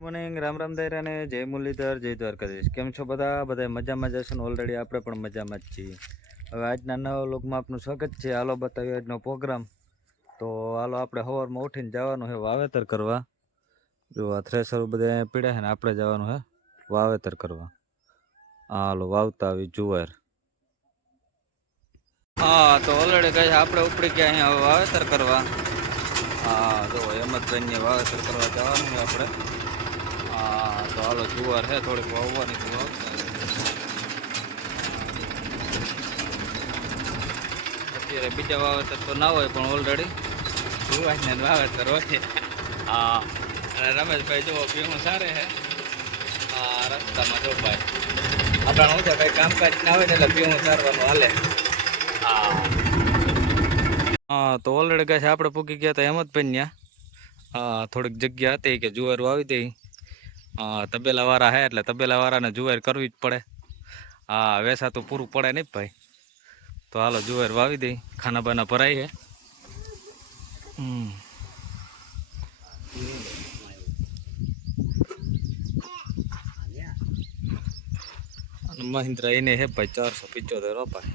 Morning Ram Ram દૈરા ને જય મુરલીધર જય દ્વારકાધીશ કેમ છો બધા? બધા મજામાં જશો ને? ઓલરેડી આપણે પણ મજામાં જ છીએ. હવે આજના નવા લોકમાં આપનું સ્વાગત છે. હાલો બતાવ્યો આજનો પ્રોગ્રામ તો હાલો આપણે સવારમાં ઉઠીને જવાનું છે વાવેતર કરવા. જો આ થ્રેસર બધા પીડ્યા છે ને, આપણે જવાનું છે વાવેતર કરવા. હા હાલો વાવતા આવી જુવાર. હા, તો ઓલરેડી કહે આપણે ઉપડી ગયા અહીંયા વાવેતર કરવા. હા, જો હેમંતભાઈની વાવેતર કરવા જવાનું છે આપણે. હા તો હાલો જુવાર છે થોડીક વાવવાની અત્યારે બીજા વાવેતર તો ના હોય પણ ઓલરેડી જુવારને વાવેતર હોય. હા, અને રમેશભાઈ જુઓ પીવું સારે છે હા, રસ્તામાં જો ભાઈ. આપણા શું છે ભાઈ, કામકાજ ના હોય ને એટલે પીવું સારવાનું હાલે. હા. હા, તો ઓલરેડી છે, આપણે પૂકી ગયા હતા હેમંતભાઈ ત્યાં હા, થોડીક જગ્યા હતી કે જુવાર વાવી દઈ. હા તબેલા વાળા હે એટલે તબેલા વાળાને જુવાર કરવી જ પડે. હા વેસા તો પૂરું પડે નહીં ભાઈ. તો હાલો જુવાર વાવી દઈ. ખાના બાના ભરાઈ હે હમ મહિન્દ્રા એને હે ભાઈ ચારસો પિચોતેર રૂપિયા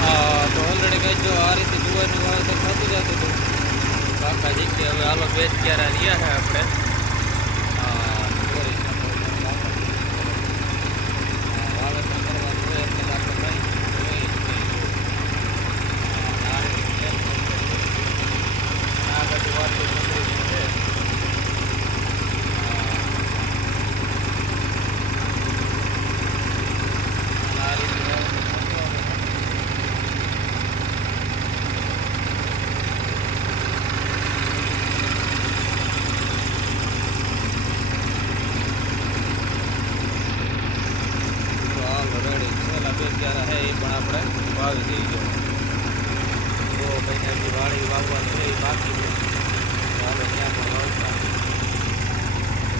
હા તો ઓલરેડી કઈ જો આ રીતે જુવારનું વાવેતર થતું જતું હતું કાકા બે ક્યારે રહ્યા છે આપણે હા, કરી શકો. હા, વાવેતર કરવાનું હોય એટલે તો આપણે કંઈ જોઈ જ નહીં. હા, આ રીતે કેમ કરવું? આ બધી વાતો સમજી છે. હા. આ રીતે વાવેતર કરવાનું. તો હાલો રેડી છેલ્લા બે ક્યારે હે એ પણ આપણે વાવી દઈએ તો હજી વાળી છે એ બાકી છે તો ત્યાં વાવતા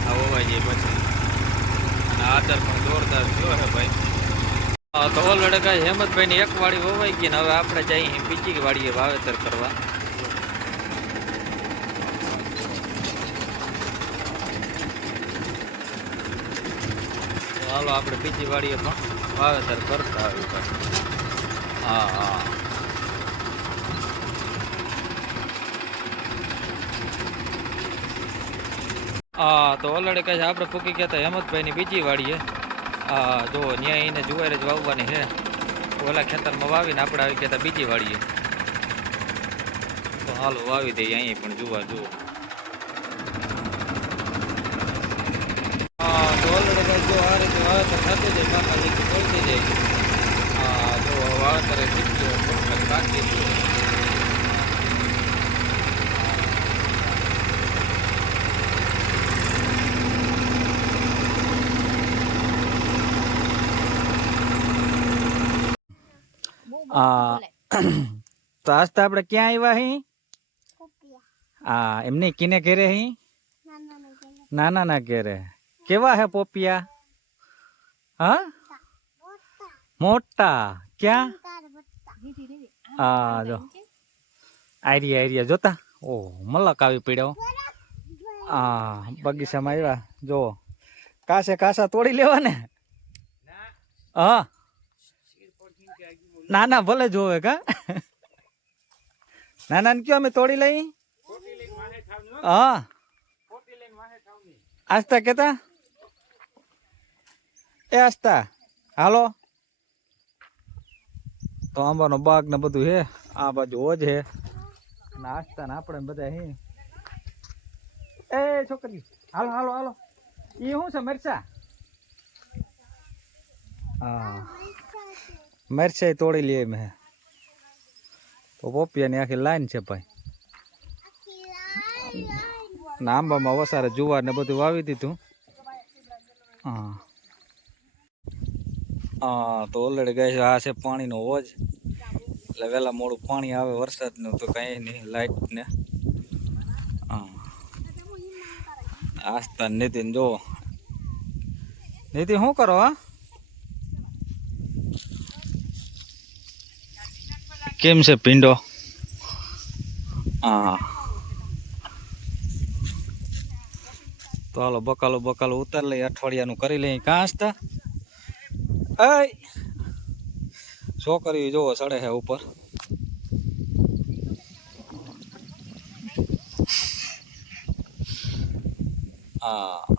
આ વવાઈ જઈએ પછી આદર પણ જોરદાર થયો હે ભાઈ તો ઓલરેડી કાંઈ હેમંતભાઈની એક વાડી વવાઈ ગઈ ને હવે આપણે જઈએ બીજી વાડીએ વાવેતર કરવા ચાલો આપણે બીજી વાડીએ પણ વાવેતર કરતા આવી પાછું. હા હા. હા તો ઓલરેડી કહે છે આપણે ફૂકી ગયા હતા હેમંતભાઈની બીજી વાડીએ. હા જો ન્યાય એને જુવાર જ વાવવાની છે. ઓલા ખેતરમાં વાવીને આપણે આવી ગયા હતા બીજી વાડીએ. તો હાલો વાવી દઈએ અહીં પણ જુવાર જુઓ. હા તો ઓલરેડી જો આ રીતે વાવેતર થતું જાય કાકા લીધું જાય. શીખ્યું બાકી છે આ તો આજ તો આપણે ક્યાં આવ્યા હી આ એમને કિને ઘેરે હી નાના ના ઘેરે કેવા હે પોપિયા હા મોટા ક્યાં આ જો. આઈરિયા આઈરિયા જોતા? ઓહ મલક આવી પડ્યો. આ, બગીચામાં આવ્યા. જો. કાસે, કાસા તોડી લેવા ને હા. ના ના ભલે જોવે કા? ના ના કયો અમે તોડી લઈ? હા. આસ્તા કેતા? એ આસ્તા હાલો. તો આંબાનો બાગ ને બધું હે. આ બાજુ હોજ હે. નાસ્તા ને આપણે બધા હે. એ છોકરી, હાલો હાલો હાલો. એ શું છે, મરચા? હા. મરચા તોડી લઈએ મેં. તો પોપિયાની આખી લાઈન છે ભાઈ. ને આંબામાં વસારે જુવાર ને બધું વાવી દીધું. હા. હા, તો ઓલરેડી ગઈ આ છે પાણીનો હોજ એટલે વહેલા મોડું પાણી આવે, વરસાદનું તો કાંઈ નહીં લાઇટને હા. આસ્તા નીતિન જો નીતિ શું કરો, હા? કેમ છે પિંડો? હા. તો હાલો, બકાલો બકાલો ઉતાર લઈ અઠવાડિયાનું કરી લઈ કાં હસતા? અય છોકરી જોવો ચડે છે ઉપર. હા.